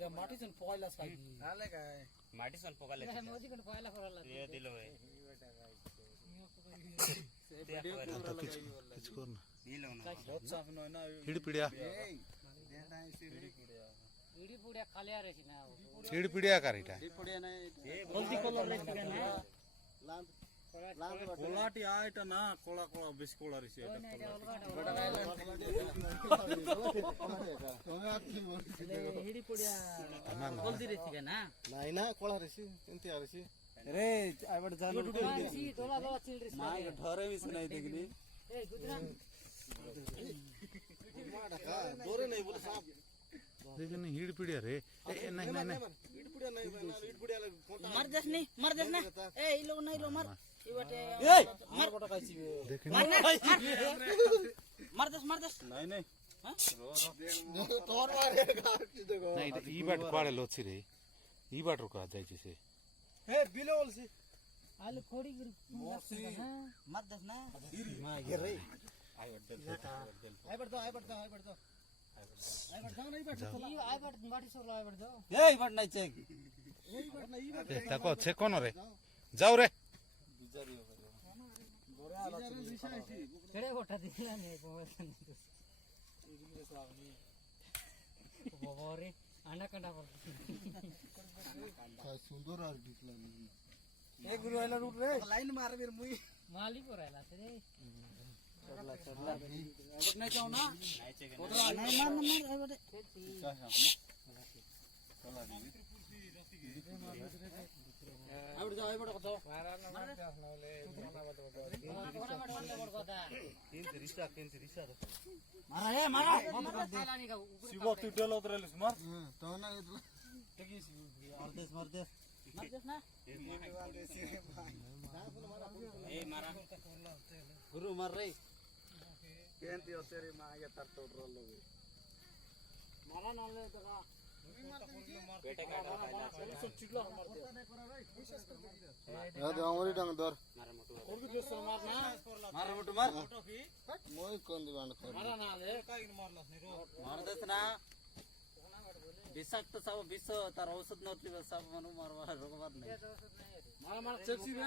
या माटी सन पोयला सागी आले काय माटी सन पोकाले मोदी कन पोयला फरला ये दिलो है इसको ना दिलो ना बहुत साफ न ना हिड पिडिया इडी पुड्या खाल्या रे ना हिड पिडिया कारिटा पड़िया नहीं हल्दी कलर रे ना लांद कोलाटी आइटा ना कोला कोला बिस कोला रिसी हिडी पुड्या हल्दी रे ना नहीं ना कोला रिसी एंती आरिसी रे आबड जान सी दोला दोला चिल रे मां ठहरे भी सुनाई देखनी ए गुजरा माडा का दोरे नहीं बोले साहब लेकिन हिड पिडिया रे ए नहीं नहीं ईट पुड़िया नहीं बना ईट पुड़िया लग कोंटा मर जस ना ए ई लोग नहीं लो मर ई बटे ए मर कोटा काची देख मर दस नहीं नहीं तोर मारेगा देखो नहीं ई बाट पाड़े लोची रे ई बाट रुका जायची से हे बिलोल सी आलू खोड़ी गिर मर दस ना मां गिर रे आई बढ़ दो नहीं बैठ तो आई बढ़ बाटी सोला आई बढ़ जाओ ए बट नहीं चेक ए ताको छे कोन रे जाओ रे बिचारी गोरे आला छड़े गोटा दिला नहीं पोवन बाबा रे अंडा कंडा पर काय सुंदर आर दिसला ए गुरु आला रूट रे लाइन मार बेर मुई माली को रहला रे चढ़ला नहीं जाओ ना नहीं मार आई बटे आवड़ जाओ आवड़ को मारा ना ले मारा शिवा तू डेलो उतरलेस मार तो ना टेकीस मरदेस ना ए मारा गुरु मार रे केंती तेरी मां के तर तोड़ रोल लोगे मारा ना ले तका बेटे का सब चिल्ला मार दे याद आमरी डंग दर मारा मोटू और भी दोस्त मार ना मार मोटू मार मोय कोन दिवान कर मारा ना ले काई मारलास नहीं रो मार देस ना विषाक्त सब विष तार औषध नोतली सब मनु मारवा रोगवार नहीं मारा मार चेची रे